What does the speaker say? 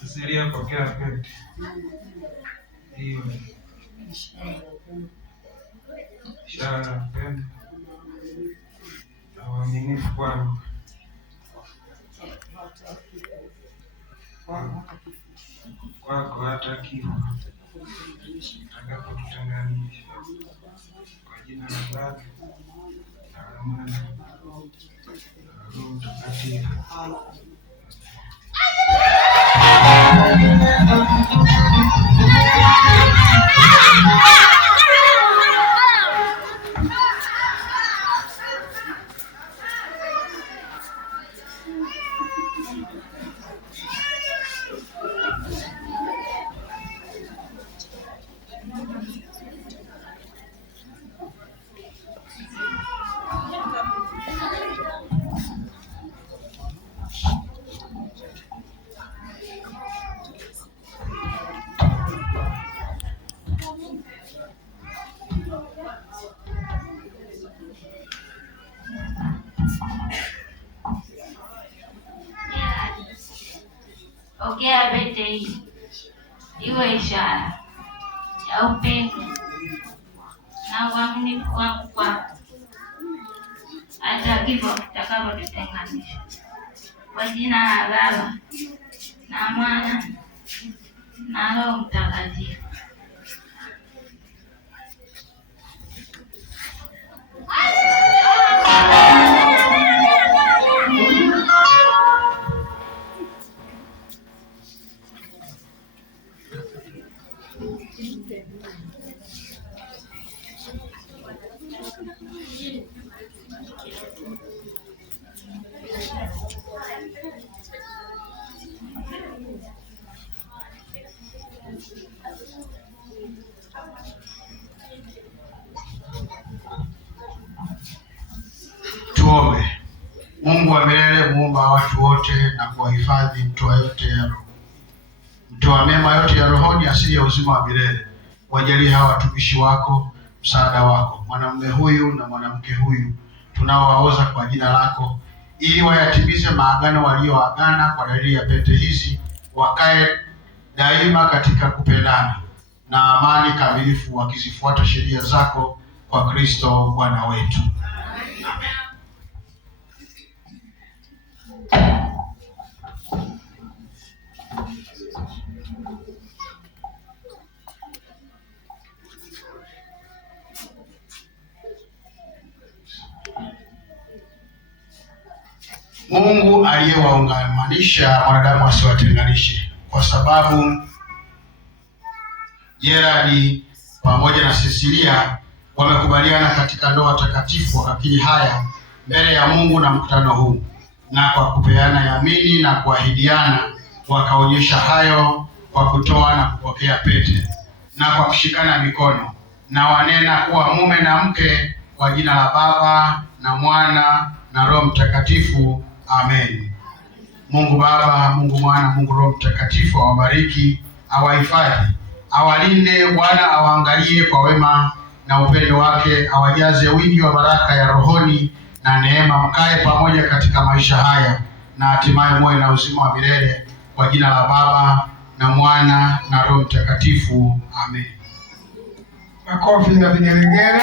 Cecilia, pokea pete hiyo, ishara ya upendo na uaminifu kwangu kwako hata kifo kitakapotutenganisha. Kwa jina la Baba na la Mwana na Roho Mtakatifu. Pokea pete hii iwe ishara ya upendo na uaminifu wangu kwako hata kifo kitakapotutenganisha. Kwa jina la Baba na Mwana na Roho Mtakatifu. Tuombe. Mungu wa milele, muumba wa watu wote na kuwahifadhi, mtoa mema yote ya rohoni, asili ya uzima wa milele, wajalie hawa watumishi wako msaada wako, mwanamume huyu na mwanamke huyu tunaowaoza kwa jina lako, ili wayatimize maagano walioagana kwa dalili ya pete hizi, wakae daima katika kupendana na amani kamilifu, wakizifuata sheria zako kwa Kristo Bwana wetu. Amen. Mungu aliyewaungamanisha wanadamu asiwatenganishe, kwa sababu Gerard pamoja na Cecilia wamekubaliana katika ndoa takatifu, wakakiri haya mbele ya Mungu na mkutano huu, na kwa kupeana yamini na kuahidiana wakaonyesha hayo kwa kutoa na kupokea pete, na kwa kushikana mikono, na wanena kuwa mume na mke kwa jina la Baba na Mwana na Roho Mtakatifu. Amen. Mungu Baba, Mungu Mwana, Mungu Roho Mtakatifu awabariki, awahifadhi, awalinde. Bwana awaangalie kwa wema na upendo wake, awajaze wingi wa baraka ya rohoni na neema, mkae pamoja katika maisha haya na hatimaye muwe na uzima wa milele, kwa jina la Baba na Mwana na Roho Mtakatifu. Amen. Makofi na vigelegele.